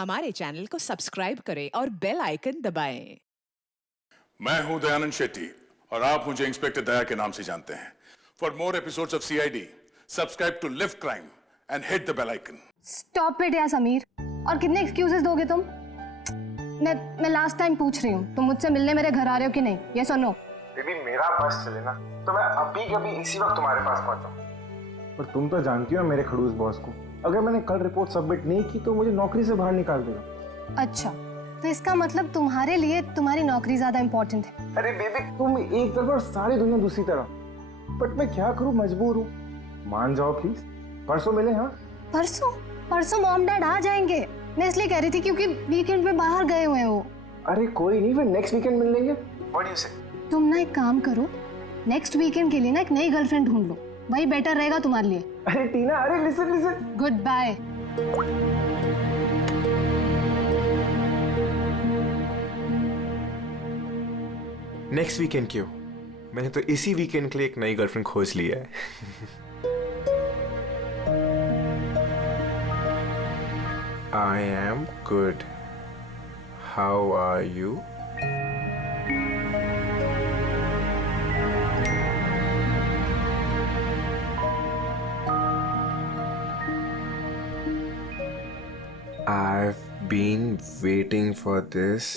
हमारे चैनल को सब्सक्राइब करें और बेल आइकन दबाएं। मैं हूं दयानंद शेट्टी और आप मुझे इंस्पेक्टर दया के नाम से जानते हैं। For more episodes of CID subscribe to lift crime and hit the bell icon. Stop it यार समीर, और कितने एक्सक्यूजेस दोगे तुम? मैं लास्ट टाइम पूछ रही हूँ, तुम मुझसे मिलने मेरे घर आ रहे हो कि नहीं, ये सुनो। बेबी मेरा बस चले ना तो मैं अभी के अभी इसी वक्त तुम्हारे पास पहुंचाऊं। पर तुम तो जानती हो मेरे खड़ूस बॉस को, अगर मैंने कल रिपोर्ट सबमिट नहीं की तो मुझे नौकरी से बाहर निकाल देगा। अच्छा, तो इसका मतलब तुम्हारे लिए तुम्हारी नौकरी ज्यादा इम्पोर्टेंट है। अरे बेबी तुम एक तरफ और सारी दुनिया दूसरी तरफ, बट मैं क्या करूं, मजबूर हूं। मान जाओ प्लीज, परसों मिले। हाँ परसों मॉम डैड आ जाएंगे। मैं इसलिए कह रही थी क्योंकि वीकेंड पे बाहर गए हुए हैं वो। अरे कोई नहीं, फिर नेक्स्ट वीकेंड मिल लेंगे। व्हाट डू यू से? तुम ना एक काम करो, नेक्स्ट वीकेंड के लिए ना एक नई गर्लफ्रेंड ढूंढ लो, वही बेटर रहेगा तुम्हारे लिए। अरे टीना, अरे listen. Goodbye. Next weekend क्यों? मैंने तो इसी वीकेंड के लिए एक नई गर्लफ्रेंड खोज ली है। I am good. How are you? I've been waiting for this.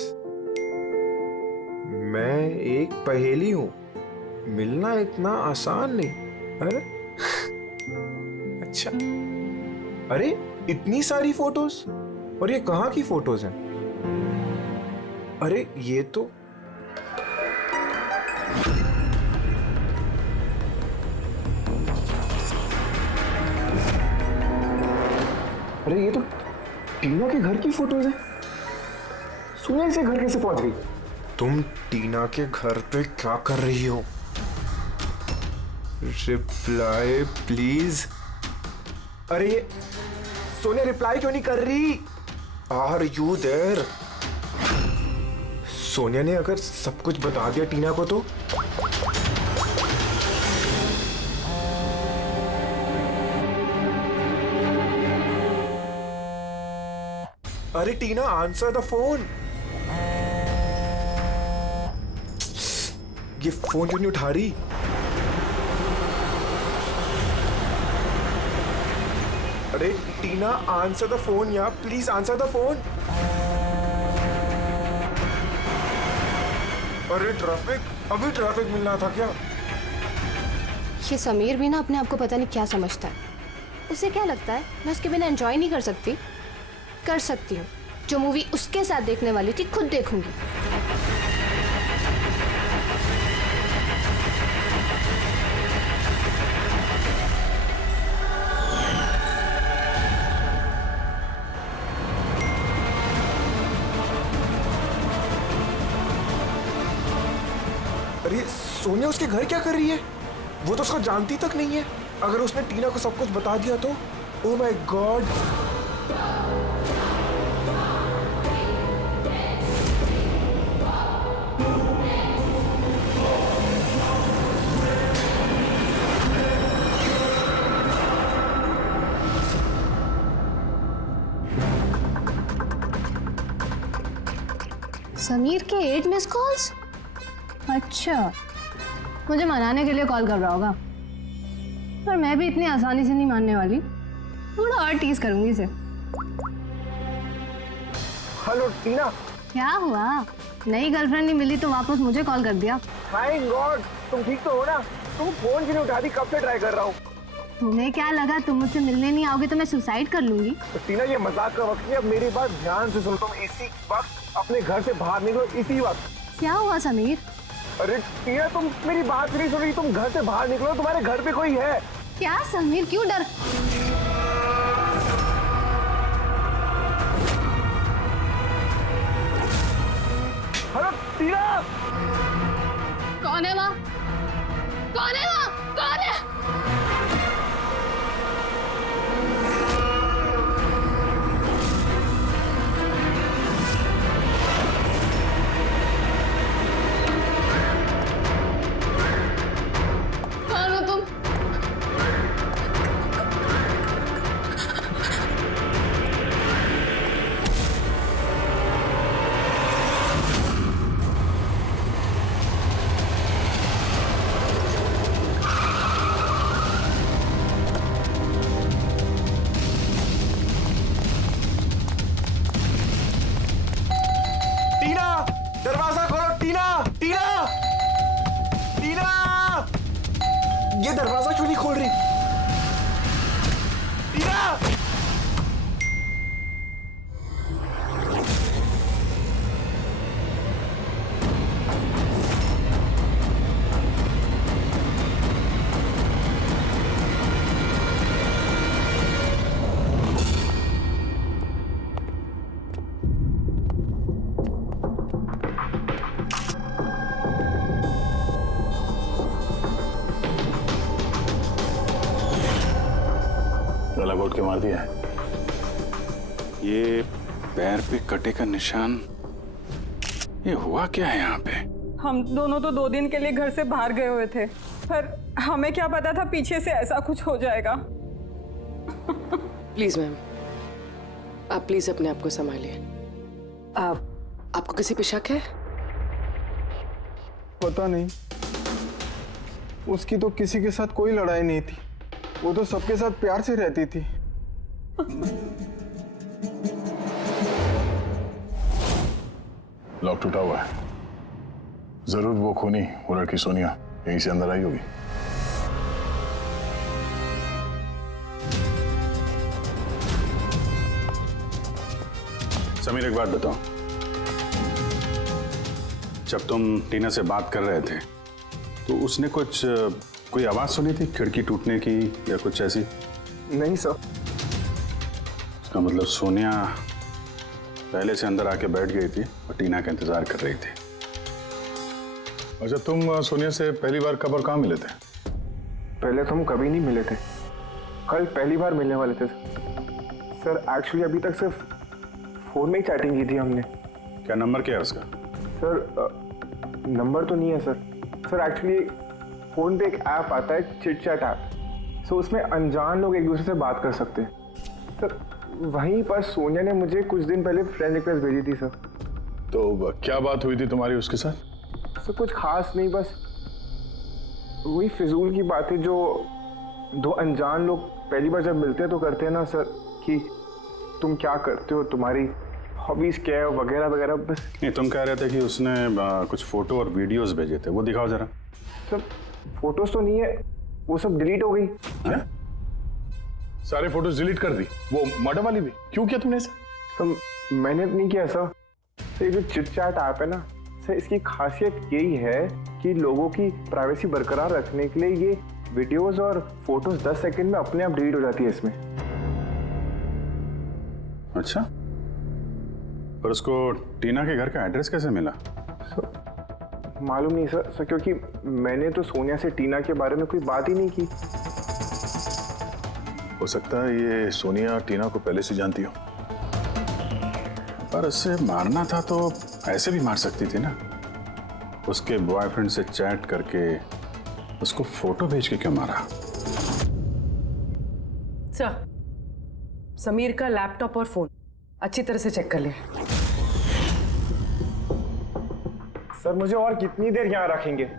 मैं एक पहेली हूँ, मिलना इतना आसान नहीं। अरे अच्छा, अरे इतनी सारी फोटोज, और ये कहाँ की फोटोज हैं? अरे ये तो टीना के घर की फोटोज है। सुनिए, इसे घर कैसे पहुंच गई? तुम टीना के घर पे क्या कर रही हो? Reply please. अरे ये सोनिया रिप्लाई क्यों नहीं कर रही? Are you there? सोनिया ने अगर सब कुछ बता दिया टीना को तो? अरे टीना, आंसर द फोन। ये फोन क्यों नहीं उठा रही? अरे टीना, आंसर द फोन यार, प्लीज आंसर द फोन। अरे ट्रैफिक, अभी ट्रैफिक मिलना था क्या? ये समीर भी ना अपने आप को पता नहीं क्या समझता है। उसे क्या लगता है मैं उसके बिना एंजॉय नहीं कर सकती? कर सकती हूँ। जो मूवी उसके साथ देखने वाली थी खुद देखूंगी। अरे सोनिया उसके घर क्या कर रही है? वो तो उसको जानती तक नहीं है। अगर उसने टीना को सब कुछ बता दिया तो? Oh my God. समीर के 8 मिस कॉल्स। अच्छा, मुझे मनाने के लिए कॉल कर रहा होगा, पर मैं भी इतनी आसानी से नहीं मानने वाली। थोड़ा और टीज करूंगी इसे। हेलो टीना। क्या हुआ? नई गर्लफ्रेंड नहीं मिली तो वापस मुझे कॉल कर दिया। थैंक गॉड, तुम ठीक तो हो ना? तुम फोन क्यों नहीं उठा दी? कब से ट्राई कर रहा हूँ। तुम्हें क्या लगा तुम मुझसे मिलने नहीं आओगे तो मैं सुसाइड कर लूंगी? तो टीना, ये मजाक का वक्त नहीं, अब मेरी बात ध्यान से सुनो। तुम इसी वक्त अपने घर से बाहर निकलो, इसी वक्त। क्या हुआ समीर? अरे टीना, तुम मेरी बात नहीं सुन रही। तुम घर से बाहर निकलो, तुम्हारे घर पे कोई है। क्या समीर, क्यों डर? हेलो टीना। कौन है वहाँ? कौन है वहाँ? कौन है? टीना! ये दरवाजा क्यों नहीं खोल रही? टीना! गला घोट के मार दिया है। ये पैर पे कटे का निशान, ये हुआ क्या है यहाँ पे? हम दोनों तो 2 दिन के लिए घर से बाहर गए हुए थे, पर हमें क्या पता था पीछे से ऐसा कुछ हो जाएगा। प्लीज मैम, आप प्लीज अपने आप को संभालिए। आपको किसी पे शक है? पता नहीं, उसकी तो किसी के साथ कोई लड़ाई नहीं थी, वो तो सबके साथ प्यार से रहती थी। लॉक टूटा हुआ है, जरूर वो खूनी, वो लड़की सोनिया यहीं से अंदर आई होगी। समीर, एक बात बताओ, जब तुम टीना से बात कर रहे थे तो उसने कोई आवाज सुनी थी खिड़की टूटने की या कुछ ऐसी? नहीं सर। इसका मतलब सोनिया पहले से अंदर आके बैठ गई थी और टीना का इंतजार कर रही थी। अच्छा, तुम सोनिया से पहली बार कब और कहाँ मिले थे? पहले तो हम कभी नहीं मिले थे, कल पहली बार मिलने वाले थे सर। एक्चुअली अभी तक सिर्फ फोन में ही चैटिंग की थी हमने। क्या नंबर क्या है उसका? सर नंबर तो नहीं है सर। सर एक्चुअली फोन पे एक ऐप आता है, चिट चैट ऐप, सो उसमें अनजान लोग एक दूसरे से बात कर सकते हैं सर। वहीं पर सोनिया ने मुझे कुछ दिन पहले फ्रेंड रिक्वेस्ट भेजी थी सर। तो क्या बात हुई थी तुम्हारी उसके साथ? सर कुछ खास नहीं, बस वही फिजूल की बातें जो 2 अनजान लोग पहली बार जब मिलते हैं तो करते हैं ना सर, कि तुम क्या करते हो, तुम्हारी हॉबीज क्या है, वगैरह वगैरह। बस नहीं, तुम कह रहे थे कि उसने कुछ फोटो और वीडियोस भेजे थे, वो दिखाओ जरा। सर फोटोज तो नहीं है, वो सब डिलीट हो गई। क्या? सारे फोटोज डिलीट कर दी, वो मर्डर वाली भी? क्यों किया तुमने ऐसा? सर मैंने नहीं किया सर। ये जो चिट चैट ऐप है ना सर, इसकी खासियत यही है कि लोगों की प्राइवेसी बरकरार रखने के लिए ये वीडियोस और फोटोज 10 सेकंड में अपने आप डिलीट हो जाती है इसमें। अच्छा, और उसको टीना के घर का एड्रेस कैसे मिला? मालूम नहीं सर, क्योंकि मैंने तो सोनिया से टीना के बारे में कोई बात ही नहीं की। हो सकता है ये सोनिया टीना को पहले से जानती हो। पर उससे मारना था तो ऐसे भी मार सकती थी ना, उसके बॉयफ्रेंड से चैट करके उसको फोटो भेज के क्यों मारा? सर, समीर का लैपटॉप और फोन अच्छी तरह से चेक कर ले। सर मुझे और कितनी देर यहाँ रखेंगे?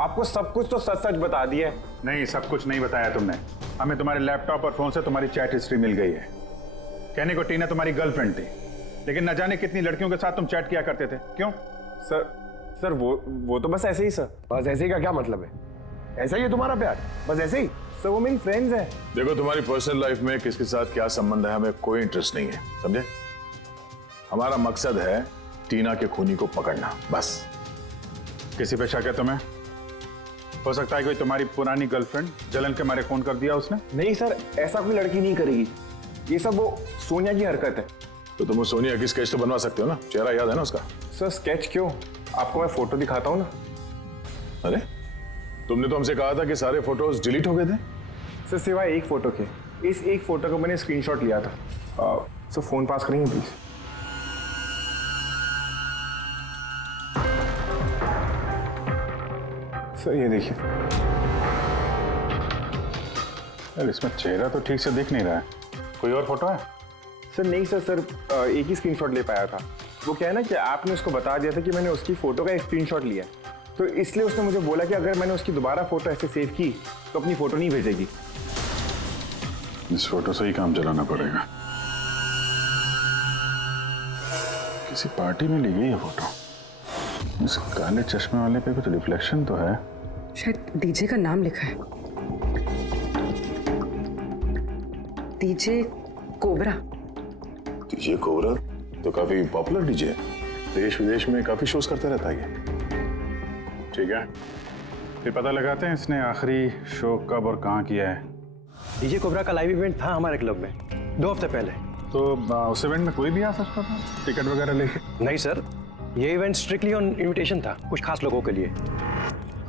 आपको सब कुछ तो सच सच बता दिया है। नहीं, सब कुछ नहीं बताया तुमने। हमें तुम्हारे लैपटॉप और फोन से तुम्हारी चैट हिस्ट्री मिल गई है। कहने को टीना तुम्हारी गर्लफ्रेंड थी, लेकिन न जाने कितनी लड़कियों के साथ तुम चैट किया करते थे। क्यों? सर वो तो बस ऐसे ही सर। बस ऐसे ही का क्या मतलब है? ऐसा ही है तुम्हारा प्यार? बस ऐसे ही? सर वो मेरी फ्रेंड्स हैं। देखो, तुम्हारी पर्सनल लाइफ में किसके साथ क्या संबंध है हमें कोई इंटरेस्ट नहीं है, समझे? हमारा मकसद है टीना के खूनी को पकड़ना, बस। किसी पे शक है तुम्हें? हो सकता है कोई तुम्हारी पुरानी गर्लफ्रेंड जलन के मारे फोन कर दिया उसने। नहीं सर, ऐसा कोई लड़की नहीं करेगी। ये सब वो सोनिया की हरकत है। तो तुम सोनिया की स्केच तो बनवा सकते हो ना, चेहरा याद है ना उसका? सर स्केच क्यों, आपको मैं फोटो दिखाता हूँ ना। अरे, तुमने तो हमसे कहा था कि सारे फोटोज डिलीट हो गए थे। सर सिवाय एक फोटो के, इस एक फोटो को मैंने स्क्रीनशॉट लिया था। सर फोन पास करेंगे प्लीज? सर ये देखिए। यार, इसमें चेहरा तो ठीक से दिख नहीं रहा है। कोई और फोटो है? सर नहीं सर, एक ही स्क्रीनशॉट ले पाया था। वो क्या है ना कि आपने उसको बता दिया था कि मैंने उसकी फोटो का एक स्क्रीनशॉट लिया, तो इसलिए उसने मुझे बोला कि अगर मैंने उसकी दोबारा फोटो ऐसे सेव की तो अपनी फोटो नहीं भेजेगी। इस फोटो से ही काम चलाना पड़ेगा। किसी पार्टी में ली गई है फोटो। इस काले चश्मे वाले पे कुछ रिफ्लेक्शन तो है। शायद डीजे का नाम लिखा है, डीजे कोबरा। डीजे कोबरा तो काफी पॉपुलर डीजे है, देश विदेश में काफी शोज करता रहता है ये। ठीक है, फिर पता लगाते हैं इसने आखिरी शो कब और कहाँ किया है। डीजे कोबरा का लाइव इवेंट था हमारे क्लब में 2 हफ्ते पहले। तो उस इवेंट में कोई भी आ सकता था टिकट वगैरह लेके? नहीं सर, ये इवेंट स्ट्रिक्टली ऑन इनविटेशन था, कुछ खास लोगों के लिए।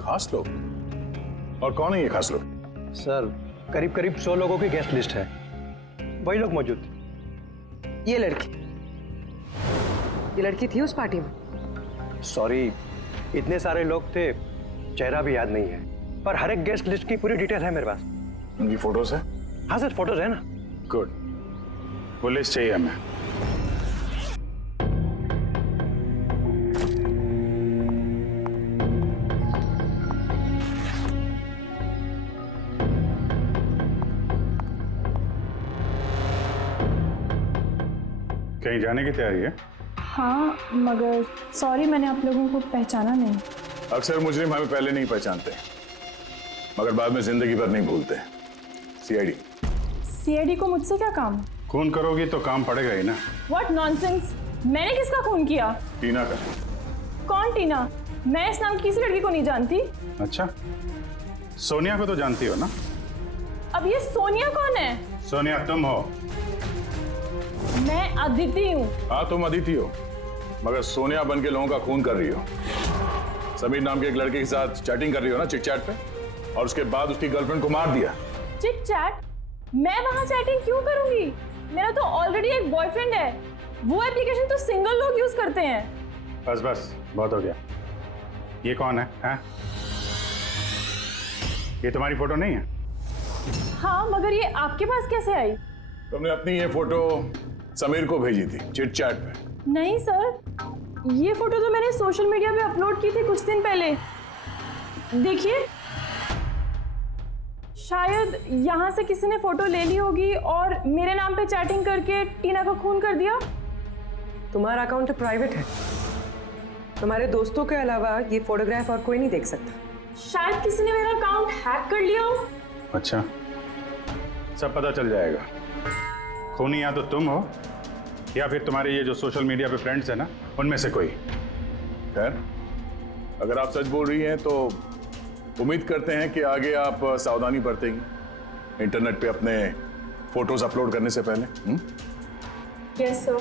खास लोग? और कौन है ये खास लोग? सर करीब करीब 100 लोगों की गेस्ट लिस्ट है, वही लोग मौजूद थे। ये लड़की थी उस पार्टी में? सॉरी, इतने सारे लोग थे, चेहरा भी याद नहीं है, पर हर एक गेस्ट लिस्ट की पूरी डिटेल है मेरे पास। उनकी फोटोज है? हाँ सर, फोटोज है ना। गुड, वो लिस्ट चाहिए हमें। कहीं जाने की तैयारी है? हाँ, मगर सॉरी मैंने आप लोगों को पहचाना नहीं। अक्सर मुजरिम हमें पहले नहीं पहचानते, मगर बाद में जिंदगी भर नहीं भूलते। सीआईडी। सीआईडी को मुझसे क्या काम? खून करोगी तो काम पड़ेगा ही ना। What nonsense! मैंने किसका खून किया? टीना का। कौन टीना? मैं इस नाम की किसी लड़की को नहीं जानती। अच्छा, सोनिया को तो जानती हो ना? अब ये सोनिया कौन है? सोनिया तुम हो। मैं अदिति हूँ। हाँ तुम अदिति हो, मगर सोनिया बन के लोगों का खून कर रही हो। समीर नाम के एक लड़के के साथ चैटिंग कर रही हो ना चिट चैट पे, और उसके बाद उसकी गर्लफ्रेंड को मार दिया। Chit chat? मैं वहाँ चैटिंग क्यों करूंगी? मेरा तो ऑलरेडी एक बॉयफ्रेंड है। वो एप्लीकेशन तो सिंगल लोग यूज करते हैं। बस बस, बहुत हो गया। ये कौन है, हैं? ये तुम्हारी फोटो नहीं है? हाँ, मगर ये आपके पास कैसे आई? तुमने अपनी ये फोटो समीर को भेजी थी चिट चैट पे। नहीं सर, ये फोटो तो मैंने सोशल मीडिया पे अपलोड की थी कुछ दिन पहले। देखिए, शायद यहाँ से किसी ने फोटो ले ली होगी और मेरे नाम पे चैटिंग करके टीना का खून कर दिया। तुम्हारा अकाउंट प्राइवेट है, तुम्हारे दोस्तों के अलावा ये फोटोग्राफ और कोई नहीं देख सकता। शायद किसी ने मेरा अकाउंट हैक कर लिया हो। अच्छा, सब पता चल जाएगा। खूनी या तो तुम हो या फिर तुम्हारे ये जो सोशल मीडिया पे फ्रेंड्स है ना, उनमें से कोई। खैर, अगर आप सच बोल रही हैं तो उम्मीद करते हैं कि आगे आप सावधानी बरतेंगी इंटरनेट पे अपने फोटोज अपलोड करने से पहले। Yes sir.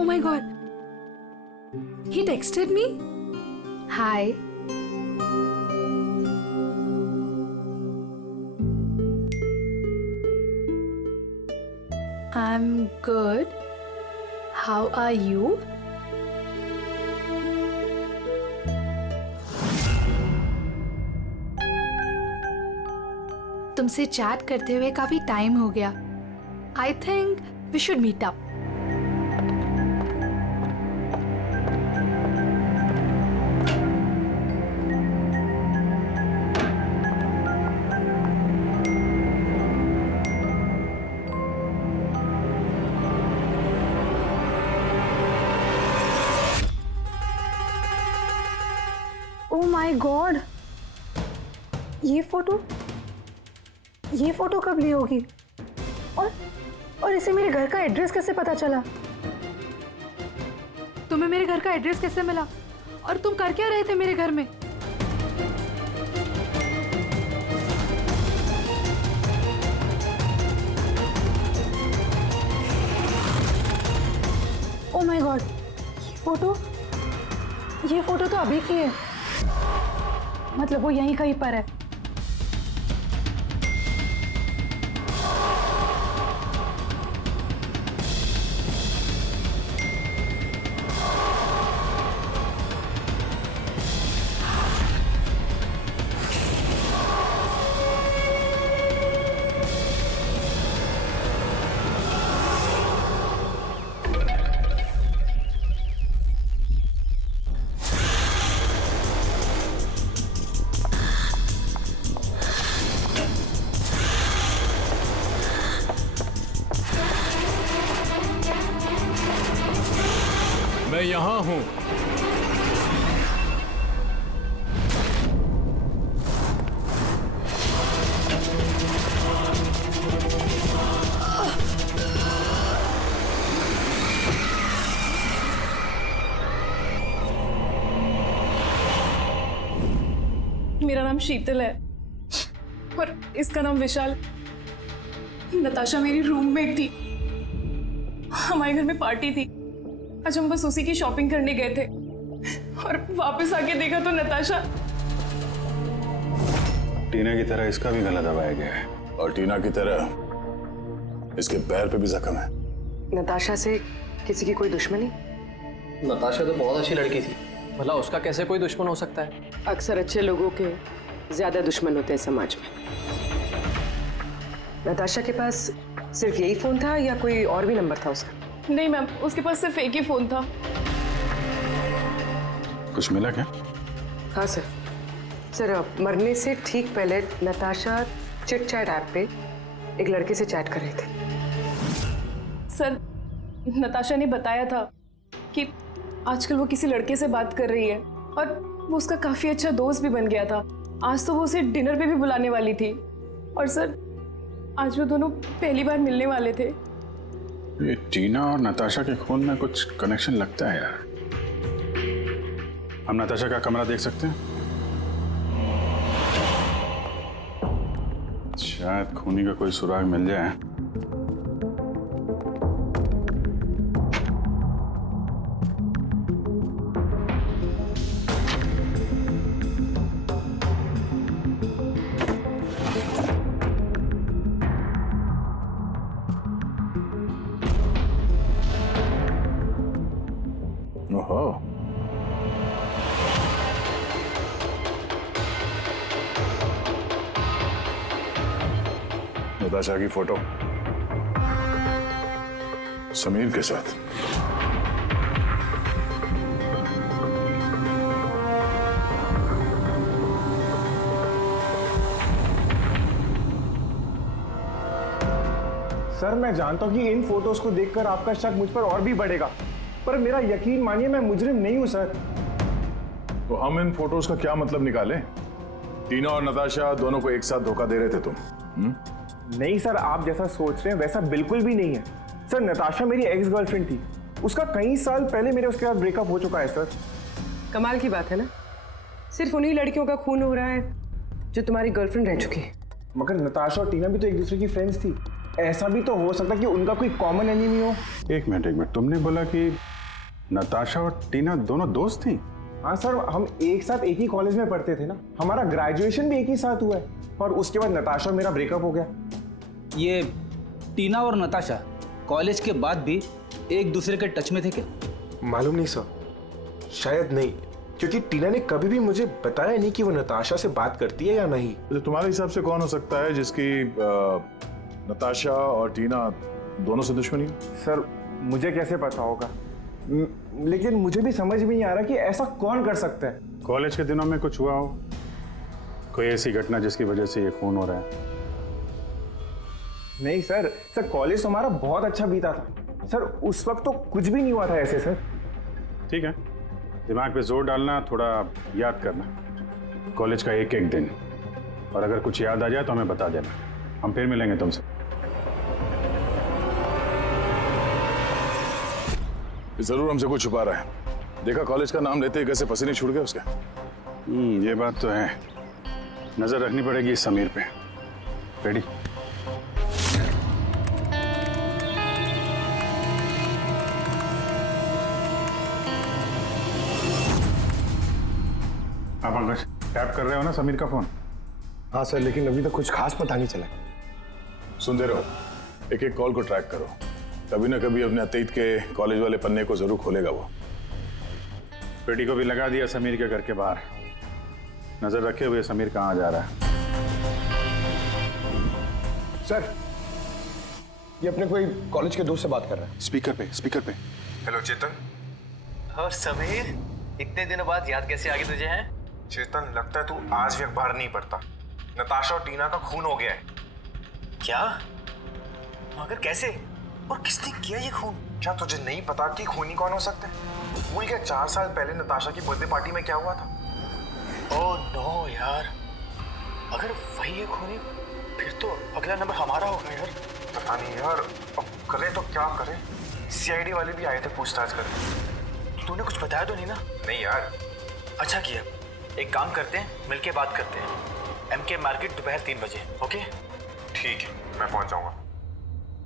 Oh my god. He texted me? Hi. I'm good. How are you? तुमसे चैट करते हुए काफी टाइम हो गया. I think we should meet up. Oh my God, ये फोटो कब ली होगी? और इसे मेरे घर का एड्रेस कैसे पता चला? तुम्हें मेरे घर का एड्रेस कैसे मिला? और तुम कर क्या रहे थे मेरे घर में? ओह माय गॉड, ये फोटो तो अभी की है। मतलब वो यहीं कहीं पर है। मैं यहां हूं। मेरा नाम शीतल है और इसका नाम विशाल। नताशा मेरी रूममेट थी। हमारे घर में पार्टी थी। आज हम बस उसी की शॉपिंग करने गए थे और वापस आके देखा तो नताशा। टीना की तरह इसका भी गला दबाया गया है और टीना की तरह इसके पैर पे भी जख्म है। नताशा से किसी की कोई दुश्मनी? नताशा तो बहुत अच्छी लड़की थी, भला उसका कैसे कोई दुश्मन हो सकता है? अक्सर अच्छे लोगों के ज्यादा दुश्मन होते हैं समाज में। नताशा के पास सिर्फ यही फोन था या कोई और भी नंबर था उसका? नहीं मैम, उसके पास सिर्फ एक ही फोन था। कुछ मिला क्या? हाँ सर। सर मरने से ठीक पहले नताशा चिट चैट ऐप पे एक लड़के से चैट कर रहे थे। सर नताशा ने बताया था कि आजकल वो किसी लड़के से बात कर रही है और वो उसका काफी अच्छा दोस्त भी बन गया था। आज तो वो उसे डिनर पे भी बुलाने वाली थी और सर आज वो दोनों पहली बार मिलने वाले थे। ये टीना और नताशा के खून में कुछ कनेक्शन लगता है यार। हम नताशा का कमरा देख सकते हैं? शायद खूनी का कोई सुराग मिल जाए। ओहो, नताशा की फोटो समीर के साथ। सर मैं जानता हूँ कि इन फोटोज को देखकर आपका शक मुझ पर और भी बढ़ेगा, पर मेरा यकीन मानिए मैं मुजरिम नहीं हूं सर। तो हम इन फोटोज का क्या मतलब निकालें? टीना और नताशा दोनों को एक साथ धोखा दे रहे थे तुम? नहीं सर, आप जैसा सोच रहे हैं वैसा बिल्कुल भी नहीं है सर। नताशा मेरी एक्स गर्लफ्रेंड थी, उसका कई साल पहले मेरे उसके साथ ब्रेकअप हो चुका है सर। कमाल की बात है ना, सिर्फ उन्हीं लड़कियों का खून हो रहा है जो तुम्हारी गर्लफ्रेंड रह चुकी है। मगर नताशा और टीना भी तो एक दूसरे की फ्रेंड्स थी। ऐसा भी तो हो सकता है कि उनका कोई कॉमन एनिमी हो। एक मिनट, तुमने बोला कि नताशा और टीना दोनों दोस्त थी? हाँ सर, हम एक साथ एक ही कॉलेज में पढ़ते थे ना, हमारा ग्रेजुएशन भी एक ही साथ हुआ है और उसके बाद नताशा और मेरा ब्रेकअप हो गया। ये टीना और नताशा कॉलेज के बाद भी एक दूसरे के टच में थे क्या? मालूम नहीं सर, शायद नहीं, क्योंकि टीना ने कभी भी मुझे बताया नहीं कि वो नताशा से बात करती है या नहीं। तो तुम्हारे हिसाब से कौन हो सकता है जिसकी नताशा और टीना दोनों से दुश्मनी हो? सर मुझे कैसे पता होगा, लेकिन मुझे भी समझ में नहीं आ रहा कि ऐसा कौन कर सकता है। कॉलेज के दिनों में कुछ हुआ हो, कोई ऐसी घटना जिसकी वजह से ये खून हो रहा है? नहीं सर, कॉलेज तो हमारा बहुत अच्छा बीता था सर, उस वक्त तो कुछ भी नहीं हुआ था ऐसे सर। ठीक है, दिमाग पे जोर डालना, थोड़ा याद करना कॉलेज का एक एक दिन, और अगर कुछ याद आ जाए तो हमें बता देना, हम फिर मिलेंगे तुमसे। जरूर हमसे कुछ छुपा रहा है। देखा कॉलेज का नाम लेते ही कैसे पसीने छूट गए उसके। ये बात तो है, नजर रखनी पड़ेगी इस समीर पे। रेडी? आप अंकश टैप कर रहे हो ना समीर का फोन? हाँ सर, लेकिन अभी तक कुछ खास पता नहीं चला। सुनते रहो, एक एक कॉल को ट्रैक करो, कभी ना कभी अपने अतीत के कॉलेज वाले पन्ने को जरूर खोलेगा वो। पेटी को भी लगा दिया समीर के घर के बाहर, नजर रखे हुए समीर कहाँ जा रहा है। सर, ये अपने कोई कॉलेज के दोस्त से बात कर रहा है। स्पीकर पे। हेलो चेतन। और समीर, इतने दिनों बाद याद कैसे आ गई तुझे? हैं चेतन, लगता है तू आज भी अखबार नहीं पढ़ता। नताशा और टीना का खून हो गया है। क्या? मगर कैसे? और किसने किया ये खून? क्या तुझे नहीं पता कि खूनी कौन हो सकता है? भूल गया 4 साल पहले नताशा की बर्थडे पार्टी में क्या हुआ था? ओह नो यार, अगर वही है खूनी फिर तो अगला नंबर हमारा होगा यार। पता नहीं यार, अब करें तो क्या करें? सीआईडी वाले भी आए थे पूछताछ करने। तूने कुछ बताया तो नहीं ना? नहीं यार। अच्छा किया, एक काम करते हैं, मिलके बात करते हैं। एमके मार्केट दोपहर 3 बजे, ओके? ठीक है, मैं पहुंच जाऊंगा।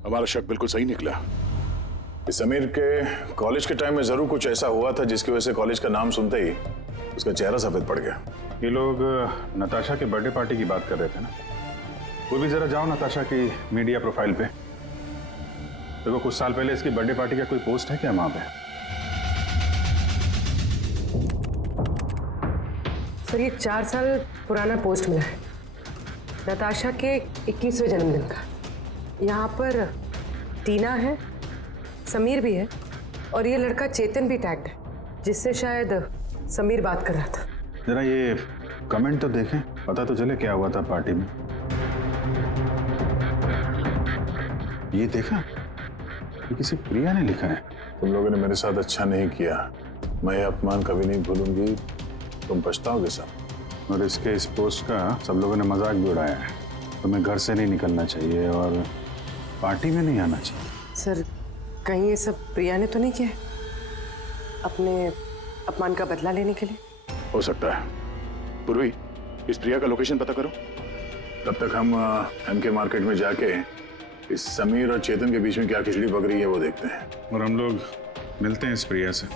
हमारा शक बिल्कुल सही निकला। इस समीर के कॉलेज के टाइम में जरूर कुछ ऐसा हुआ था जिसकी वजह से कॉलेज का नाम सुनते ही उसका चेहरा सफेद पड़ गया। ये लोग नताशा के बर्थडे पार्टी की बात कर रहे थे ना? वो भी जरा जाओ नताशा की मीडिया प्रोफाइल पे। देखो कुछ साल पहले इसकी बर्थडे पार्टी का कोई पोस्ट है क्या वहां पे? सर ये 4 साल पुराना पोस्ट मिला है, नताशा के 21वें जन्मदिन का। यहाँ पर टीना है, समीर भी है और ये लड़का चेतन भी टैग्ड है, जिससे शायद समीर बात कर रहा था। जरा ये कमेंट तो देखें, पता तो चले क्या हुआ था पार्टी में। ये देखा, ये किसी प्रिया ने लिखा है। तुम लोगों ने मेरे साथ अच्छा नहीं किया, मैं ये अपमान कभी नहीं भूलूंगी, तुम पछताओगे सब। और इसके इस पोस्ट का सब लोगों ने मजाक भी उड़ाया है। तुम्हें घर से नहीं निकलना चाहिए और पार्टी में नहीं आना चाहिए। सर कहीं ये सब प्रिया ने तो नहीं किया अपने अपमान का बदला लेने के लिए? हो सकता है। पूर्वी, इस प्रिया का लोकेशन पता करो। तब तक हम एमके मार्केट में जाके इस समीर और चेतन के बीच में क्या खिचड़ी पक रही है वो देखते हैं। और हम लोग मिलते हैं इस प्रिया से।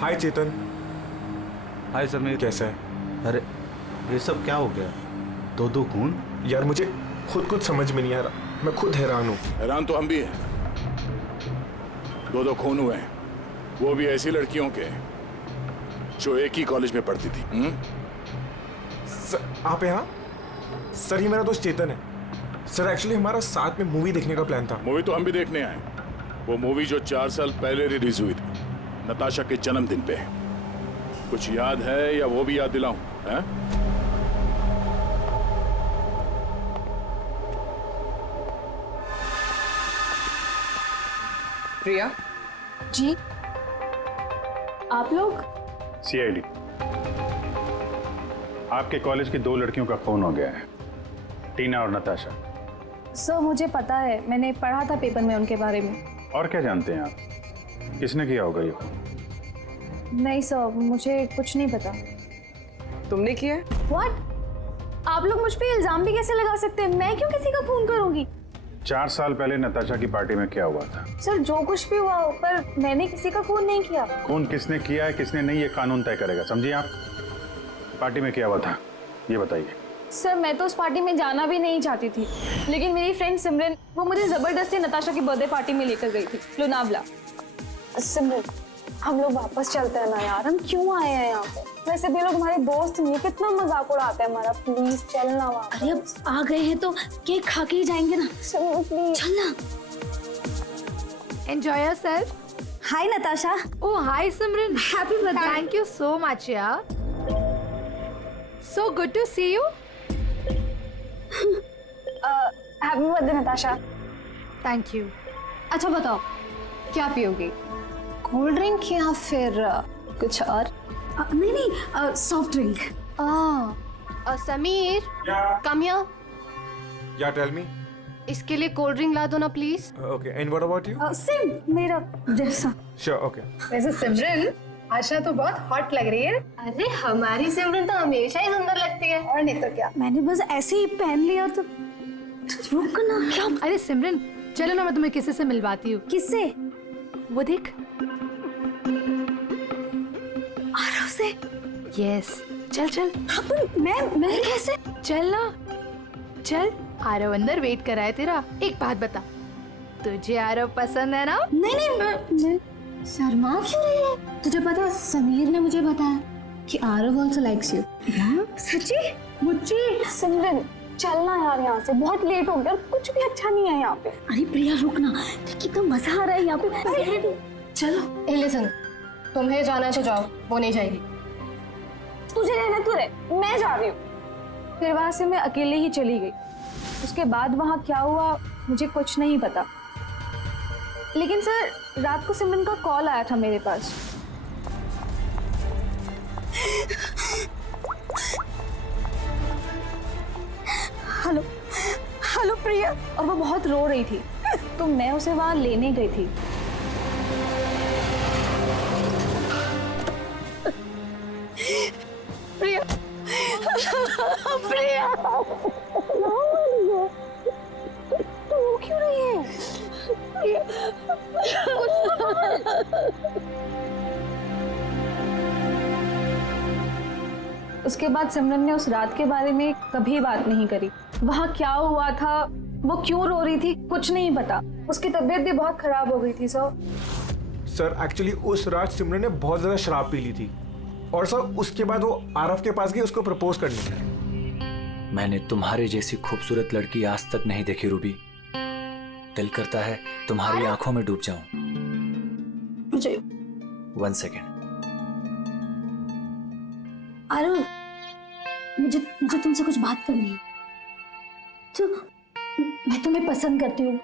हाय चेतन। हाय समीर। कैसा है? अरे ये सब क्या हो गया? दो खून? यार मुझे खुद कुछ समझ में नहीं आ रहा, मैं खुद हैरान हूँ। हैरान तो हम भी हैं। 2 खून हुए हैं, वो भी ऐसी लड़कियों के जो एक ही कॉलेज में पढ़ती थी। सर आप यहाँ? सर ये मेरा दोस्त चेतन है। सर एक्चुअली हमारा साथ में मूवी देखने का प्लान था। मूवी तो हम भी देखने आए। वो मूवी जो 4 साल पहले रिलीज हुई थी, नताशा के जन्मदिन पे। कुछ याद है या वो भी याद दिलाऊं? हैं? प्रिया जी, आप लोग? सीआईडी, आपके कॉलेज की 2 लड़कियों का खून हो गया है, टीना और नताशा। सर मुझे पता है, मैंने पढ़ा था पेपर में उनके बारे में। और क्या जानते हैं आप? किसने किया होगा ये खून? नहीं सर, मुझे कुछ नहीं पता। तुमने किया? व्हाट? आप लोग मुझ पे इल्जाम भी कैसे लगा सकते हैं? मैं क्यों किसी का खून करूंगी? 4 साल पहले नताशा की पार्टी में क्या हुआ था? सर जो कुछ भी हुआ हो, पर मैंने किसी का खून नहीं किया। खून किसने किया है किसने नहीं, ये कानून तय करेगा, समझिए आप। पार्टी में क्या हुआ था ये बताइए। सर मैं तो उस पार्टी में जाना भी नहीं चाहती थी, लेकिन मेरी फ्रेंड सिमरन वो मुझे जबरदस्ती नताशा की बर्थडे पार्टी में लेकर गई थी, लोनावला। सिमरन हम लोग वापस चलते हैं ना यार, हम क्यों आए हैं यहाँ पे? वैसे भी लोग हमारे दोस्त नहीं, कितना मजाक उड़ाते हैं हमारा। प्लीज चलना वापस। अरे अब आ गए हैं तो केक खा के ही जाएंगे ना। प्लीज चलना। Enjoy yourself. Hi Natasha. Oh, hi Simran. Happy birthday. Thank you so much, yeah. So good to see you. Happy birthday Natasha. Thank you. अच्छा बताओ, क्या पियोगी? कोल्ड ड्रिंक या फिर कुछ और? नहीं नहीं, soft drink. Sameer, come here. या टेल मी। इसके लिए कोल्ड ड्रिंक ला दो ना please. Okay, and what about you? Same मेरा जैसा। Sure, okay. वैसे सिमरन आशा तो बहुत हॉट लग रही है। अरे हमारी सिमरन तो हमेशा ही सुंदर लगती है। और नहीं तो क्या। मैंने बस ऐसे ही पहन लिया तो रुक ना। क्या? अरे सिमरन चलो ना, मैं तुम्हें किसी से मिलवाती हूँ। किससे? वो देख। आरव से? यस, चल चल। मैं कैसे? चल ना, चल। आरव अंदर वेट कर रहा है तेरा। एक बात बता, तुझे आरव पसंद है ना? नहीं मैं शर्मा क्यों रही है? तुझे पता समीर ने मुझे बताया कि आरव आल्सो लाइक्स यू। सच्ची? मुझे? सिमरन चलना यार यहाँ से, बहुत लेट हो गया, कुछ भी अच्छा नहीं है यहाँ पे। अरे प्रिया रुक ना, कितना मजा आ रहा है यहाँ पे। चलो। लिसन, तुम्हें जाना तो जाओ, वो नहीं जाएगी। तुझे रहना तो रहे, मैं जा रही हूँ। फिर वहां से मैं अकेले ही चली गई। उसके बाद वहां क्या हुआ मुझे कुछ नहीं पता, लेकिन सर रात को सिमरन का कॉल आया था मेरे पास। हेलो हेलो प्रिया, और वो बहुत रो रही थी, तो मैं उसे वहां लेने गई थी। प्रिया प्रिया तू रो क्यों रही है? उसके बाद सिमरन ने उस रात के बारे में कभी बात नहीं करी। वहाँ क्या हुआ था, वो क्यों रो रही थी, कुछ नहीं पता। उसकी तबीयत भी बहुत खराब हो गई थी सर एक्चुअली उस रात सिमरन ने बहुत ज्यादा शराब पी ली थी, और सर उसके बाद वो आरव के पास गई उसको प्रपोज करने। मैंने तुम्हारे जैसी खूबसूरत लड़की आज तक नहीं देखी रूबी। दिल करता है तुम्हारी आंखों में डूब जाऊं। मुझे 1 सेकेंड। आरव, मुझे तुमसे कुछ बात करनी है। तो मैं तुम्हें पसंद करती हूँ,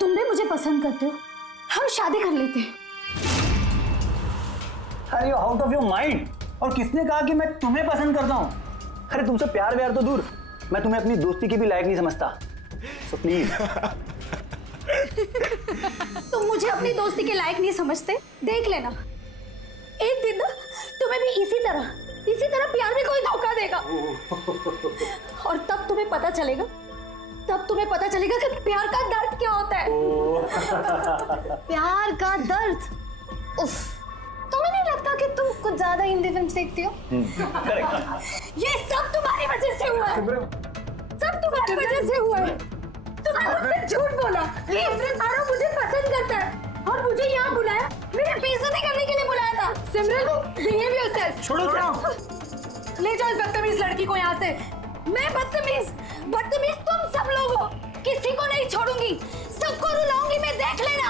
तुम भी मुझे पसंद करते हो, हम शादी कर लेते हैं। अरे आउट ऑफ योर माइंड। और किसने कहा कि मैं तुम्हें पसंद करता हूँ? अरे तुमसे प्यार व्यार तो दूर, मैं तुम्हें अपनी दोस्ती के भी लायक नहीं समझता। So please. तुम मुझे अपनी दोस्ती के लायक नहीं समझते, देख लेना एक दिन ना तुम्हें भी इसी तरह प्यार में कोई धोखा देगा, और तब तुम्हें पता चलेगा कि प्यार का दर्द क्या होता है। प्यार का दर्द। उफ, तुम्हें नहीं लगता कि तुम कुछ ज्यादा हिंदी फिल्म देखती हो? ये सब तुम्हारी वजह से हुआ है, सब तुम्हारी वजह से हुआ है। तुमने मुझसे झूठ बोला, आरव मुझे पसंद करता है और मुझे यहाँ बुलाया, मेरे बेइज्जती करने के लिए बुलाया था। सिमरन, बिहेव योरसेल्फ। छोड़ो। ले जाओ इस बदतमीज लड़की को यहाँ से। मैं बदतमीज तुम सब लोग हो, किसी को नहीं छोड़ूंगी, सबको रुलाऊंगी मैं, देख लेना।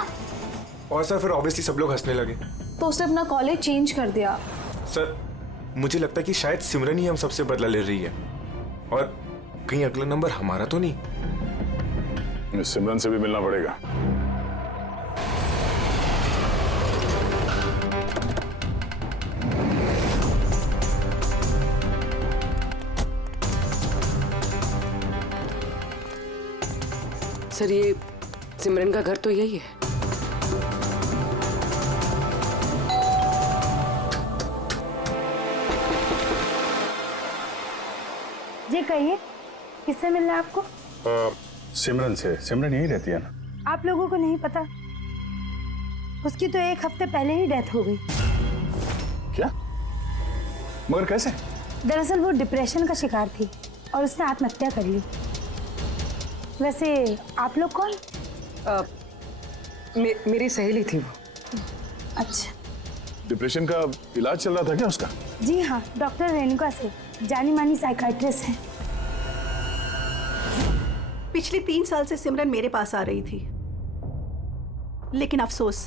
और सर फिर ऑब्वियसली सब लोग हंसने लगे, तो उसने अपना कॉलेज चेंज कर दिया। सर मुझे लगता है कि शायद सिमरन ही हम सबसे बदला ले रही है, और कहीं अगला नंबर हमारा तो नहीं। सिमरन से भी मिलना पड़ेगा। सर ये सिमरन का घर तो यही है। जी कहिए, किससे मिलना है आपको? सिमरन से। सिमरन यही रहती है ना? आप लोगों को नहीं पता, उसकी तो 1 हफ्ते पहले ही डेथ हो गई। क्या? मगर कैसे? दरअसल वो डिप्रेशन का शिकार थी और उसने आत्महत्या कर ली। वैसे आप लोग कौन? मेरी सहेली थी वो। अच्छा। डिप्रेशन का इलाज चल रहा था क्या उसका? जी हाँ, डॉक्टर रेणुका से, जानी मानी साइकाइट्रिस्ट है। पिछले 3 साल से सिमरन मेरे पास आ रही थी, लेकिन अफसोस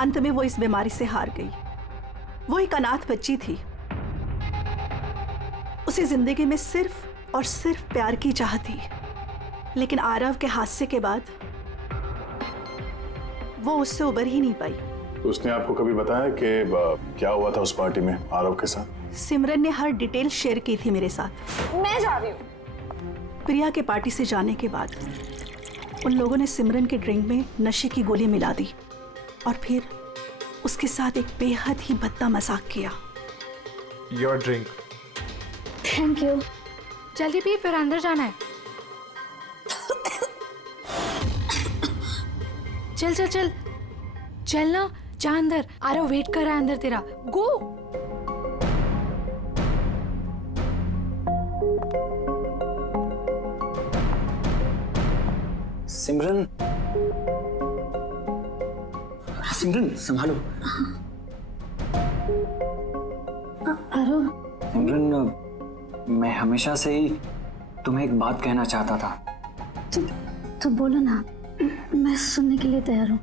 अंत में वो इस बीमारी से हार गई। वो एक अनाथ बच्ची थी, उसे जिंदगी में सिर्फ और सिर्फ प्यार की चाह थी, लेकिन आरव के हादसे के बाद वो उससे उबर ही नहीं पाई। उसने आपको कभी बताया कि क्या हुआ था उस पार्टी में आरव के साथ? सिमरन ने हर डिटेल शेयर की थी मेरे साथ। मैं जा रही हूँ। प्रिया के पार्टी से जाने के बाद उन लोगों ने सिमरन के ड्रिंक में नशे की गोली मिला दी और फिर उसके साथ एक बेहद ही भद्दा मजाक किया। Your drink. Thank you. जल्दी पी, फिर अंदर जाना है। चल चल चल चल ना, जा अंदर। आरव वेट कर रहा है अंदर तेरा। गो। सिमरन, सिमरन संभालो। आरव। सिमरन, मैं हमेशा से ही तुम्हें एक बात कहना चाहता था। तो बोलो ना, मैं सुनने के लिए तैयार हूँ।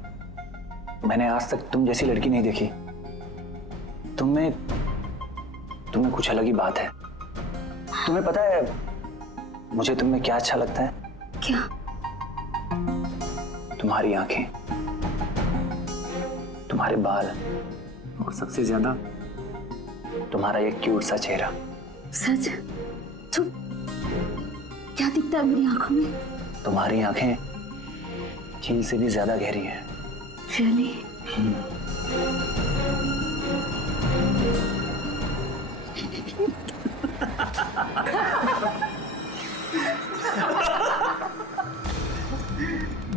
मैंने आज तक तुम जैसी लड़की नहीं देखी। तुम्हें कुछ अलग ही बात है। तुम्हें पता है मुझे तुम में क्या अच्छा लगता है? क्या? तुम्हारी आंखें, तुम्हारे बाल और सबसे ज्यादा तुम्हारा ये क्यूट सा चेहरा। सच? तो क्या दिखता है मेरी आंखों में? तुम्हारी आंखें झील से भी ज्यादा गहरी हैं। Really?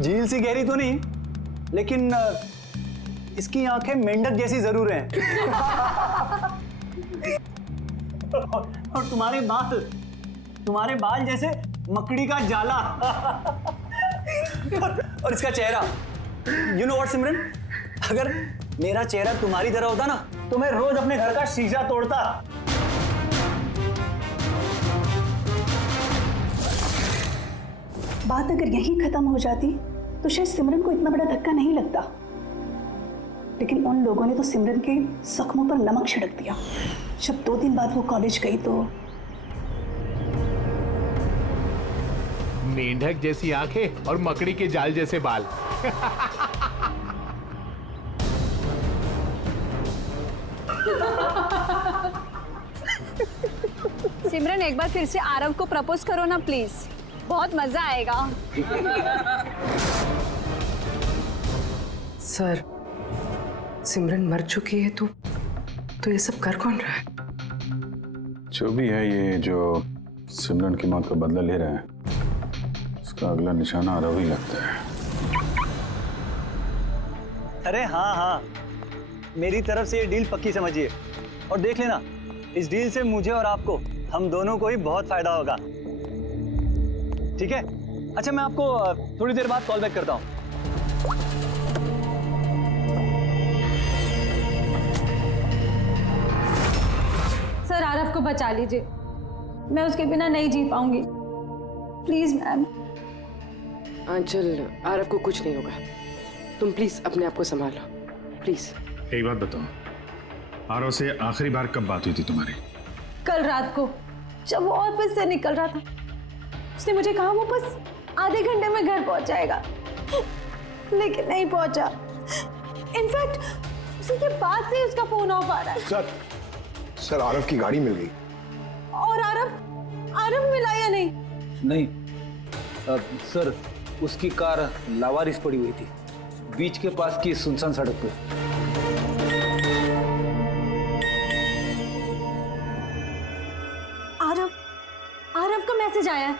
झील सी गहरी तो नहीं, लेकिन इसकी आंखें मेंढक जैसी जरूर हैं। और तुम्हारे बाल जैसे मकड़ी का जाला। और इसका चेहरा, यू नो व्हाट सिमरन, अगर मेरा चेहरा तुम्हारी तरह होता ना तो मैं रोज अपने घर का शीशा तोड़ता। बात अगर यहीं खत्म हो जाती तो शायद सिमरन को इतना बड़ा धक्का नहीं लगता, लेकिन उन लोगों ने तो सिमरन के जख्मों पर नमक छिड़क दिया। जब 2 दिन बाद वो कॉलेज गई तो मेंढक जैसी आंखें और मकड़ी के जाल जैसे बाल। सिमरन एक बार फिर से आरव को प्रपोज करो ना प्लीज, बहुत मजा आएगा। सर, सिमरन मर चुकी है तो ये सब कर कौन रहा है? जो भी है, ये जो सिमरन की मौत का बदला ले रहा है, उसका अगला निशाना आरव ही लगता है। अरे हाँ, मेरी तरफ से ये डील पक्की समझिए और देख लेना, इस डील से मुझे और आपको, हम दोनों को ही बहुत फायदा होगा। ठीक है? अच्छा, मैं आपको थोड़ी देर बाद कॉल बैक करता हूँ। सर, आरव को बचा लीजिए, मैं उसके बिना नहीं जी पाऊंगी, प्लीज मैम। आंचल, आरव को कुछ नहीं होगा, तुम प्लीज अपने आप को संभालो, प्लीज। एक बात बताओ, आरव से आखिरी बार कब बात हुई थी तुम्हारी? कल रात को, जब वो ऑफिस से निकल रहा था। उसने मुझे कहा वो बस आधे घंटे में घर पहुंच जाएगा, लेकिन नहीं पहुंचा। इनफैक्ट उसी के बाद से उसका फोन ऑफ आ रहा है। सर, आरव की गाड़ी मिल गई। और आरव मिला या नहीं? नहीं सर, उसकी कार लावारिस पड़ी हुई थी बीच के पास की सुनसान सड़क पे। आरव का मैसेज आया है,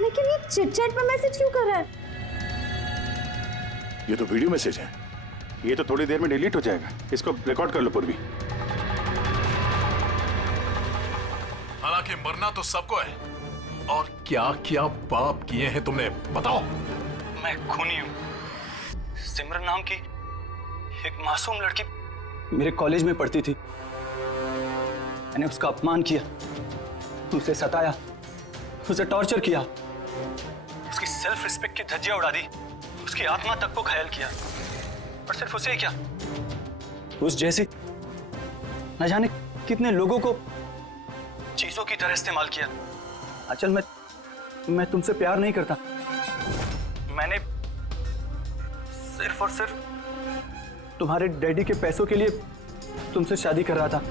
लेकिन ये चिट-चैट पे मैसेज क्यों कर रहा है? ये तो वीडियो मैसेज है, ये तो थोड़ी देर में डिलीट हो जाएगा। इसको रिकॉर्ड कर लो पूर्वी। हालांकि मरना तो सबको है, और क्या क्या पाप किए हैं तुमने, बताओ। मैं खूनी हूँ। सिमरन नाम की एक मासूम लड़की मेरे कॉलेज में पढ़ती थी। मैंने उसका अपमान किया, उसे सताया, उसे टॉर्चर किया, उसकी सेल्फ रिस्पेक्ट की धज्जियां उड़ा दी, उसकी आत्मा तक को घायल किया। और सिर्फ उसे ही क्या, उस जैसे न जाने कितने लोगों को चीजों की तरह इस्तेमाल किया। अचल, मैं तुमसे प्यार नहीं करता। मैंने सिर्फ और सिर्फ तुम्हारे डैडी के पैसों के लिए तुमसे शादी कर रहा था।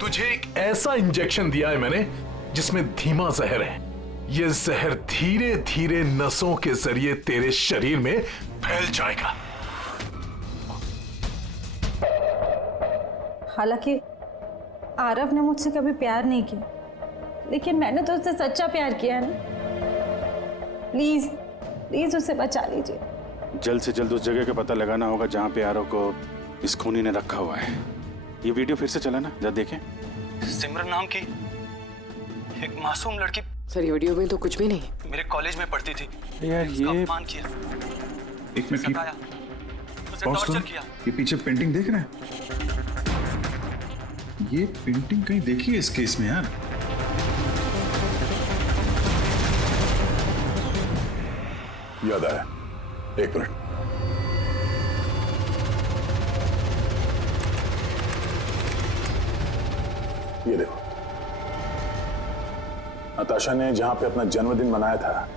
तुझे एक ऐसा इंजेक्शन दिया है मैंने जिसमें धीमा जहर है। ये जहर धीरे धीरे नसों के जरिए तेरे शरीर में फैल जाएगा। हालांकि आरव ने मुझसे कभी प्यार नहीं किया, लेकिन मैंने तो उससे सच्चा प्यार किया है ना। प्लीज उसे बचा लीजिए। जल्द से जल्द उस जगह का पता लगाना होगा जहां पे आरव को इस खूनी ने रखा हुआ है। ये वीडियो फिर से चला ना, जरा देखें। सिमरन नाम की एक मासूम लड़की, सर ये वीडियो में तो कुछ भी नहीं, मेरे कॉलेज में पढ़ती थी। यार उसका ये अपमान किया, एक मिनट सताया, उसे पॉज टॉर्चर करो। किया। ये पीछे पेंटिंग देख रहे हैं? ये पेंटिंग कहीं देखी है इस केस में यार? याद आया, एक मिनट। ये देखो, नताशा ने जहां पे अपना जन्मदिन मनाया था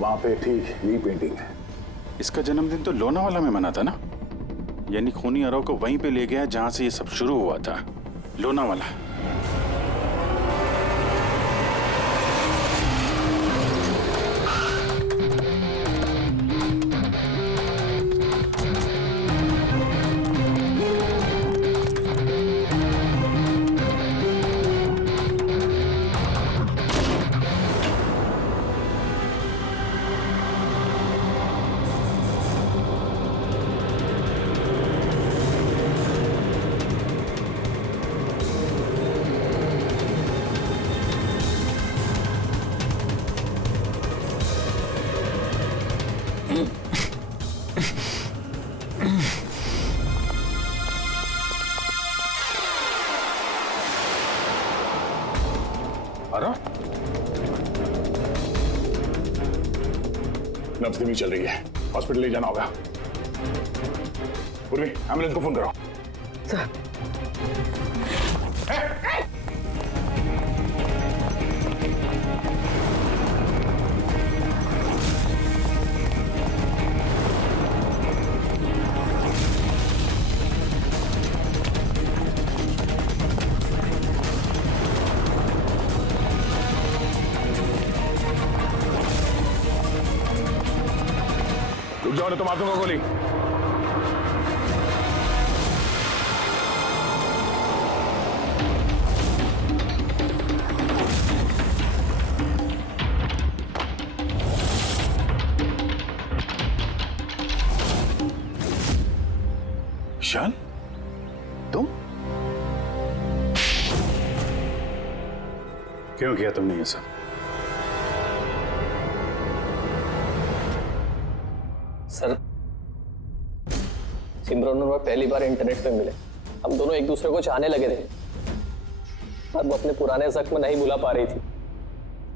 वहां पे ठीक यही पेंटिंग है। इसका जन्मदिन तो लोनावाला में मना था ना, यानी खूनी आरव को वहीं पे ले गया जहां से ये सब शुरू हुआ था, लोनावाला। नब्ज धीमी चल रही है, हॉस्पिटल ले जाना होगा। पूर्वी, एम्बुलेंस को फोन करो। सर। रुक जाओ, तो मार दूंगा गोली। ईशान, तुम क्यों किया तुमने ये सब? सर, सिमरन और मैं पहली बार इंटरनेट पे मिले। हम दोनों एक दूसरे को चाहने लगे थे, पर वो अपने पुराने जख्म नहीं भुला पा रही थी।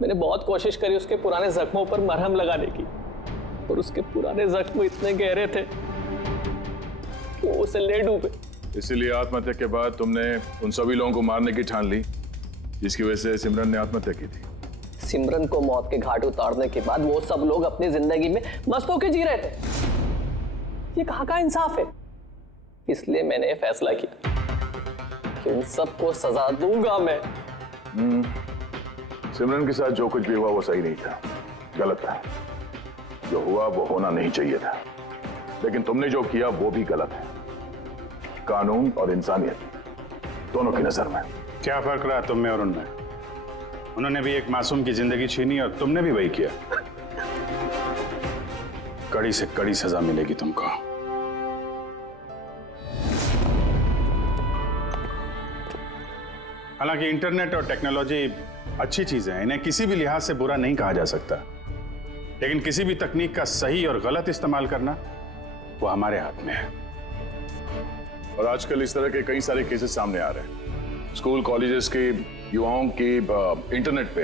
मैंने बहुत कोशिश करी उसके पुराने जख्मों पर मरहम लगाने की, और उसके पुराने जख्म इतने गहरे थे कि वो उसे ले डूबे। इसीलिए आत्महत्या के बाद तुमने उन सभी लोगों को मारने की ठान ली जिसकी वजह से सिमरन ने आत्महत्या की थी। सिमरन को मौत के घाट उतारने के बाद वो सब लोग अपनी जिंदगी में मस्त होकर जी रहे थे। ये कहाँ का इंसाफ है? इसलिए मैंने फैसला किया कि उन सबको सजा दूंगा मैं। सिमरन के साथ जो कुछ भी हुआ वो सही नहीं था, गलत था। जो हुआ वो होना नहीं चाहिए था, लेकिन तुमने जो किया वो भी गलत है। कानून और इंसानियत दोनों की नजर में। क्या फर्क रहा तुम में और उनमें? उन्होंने भी एक मासूम की जिंदगी छीनी और तुमने भी वही किया। कड़ी से कड़ी सजा मिलेगी तुमको। हालांकि इंटरनेट और टेक्नोलॉजी अच्छी चीजें हैं, इन्हें किसी भी लिहाज से बुरा नहीं कहा जा सकता, लेकिन किसी भी तकनीक का सही और गलत इस्तेमाल करना वो हमारे हाथ में है। और आजकल इस तरह के कई सारे केसेस सामने आ रहे हैं। स्कूल कॉलेजेस के युवाओं की इंटरनेट पे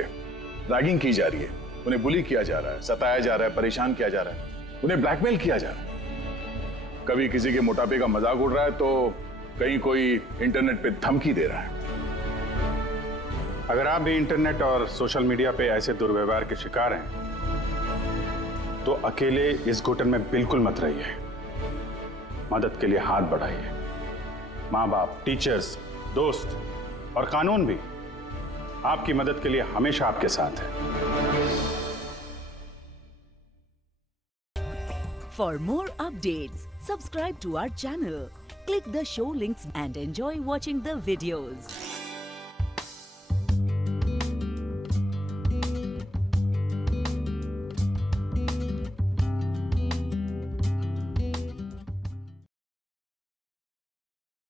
रैगिंग की जा रही है, उन्हें बुली किया जा रहा है, सताया जा रहा है, परेशान किया जा रहा है, उन्हें ब्लैकमेल किया जा रहा है। कभी किसी के मोटापे का मजाक उड़ रहा है तो कहीं कोई इंटरनेट पे धमकी दे रहा है। अगर आप भी इंटरनेट और सोशल मीडिया पे ऐसे दुर्व्यवहार के शिकार हैं तो अकेले इस घुटन में बिल्कुल मत रहिए। मदद के लिए हाथ बढ़ाइए। माँ बाप, टीचर्स, दोस्त और कानून भी आपकी मदद के लिए हमेशा आपके साथ है। For more updates, subscribe to our channel, click the show links and enjoy watching the videos.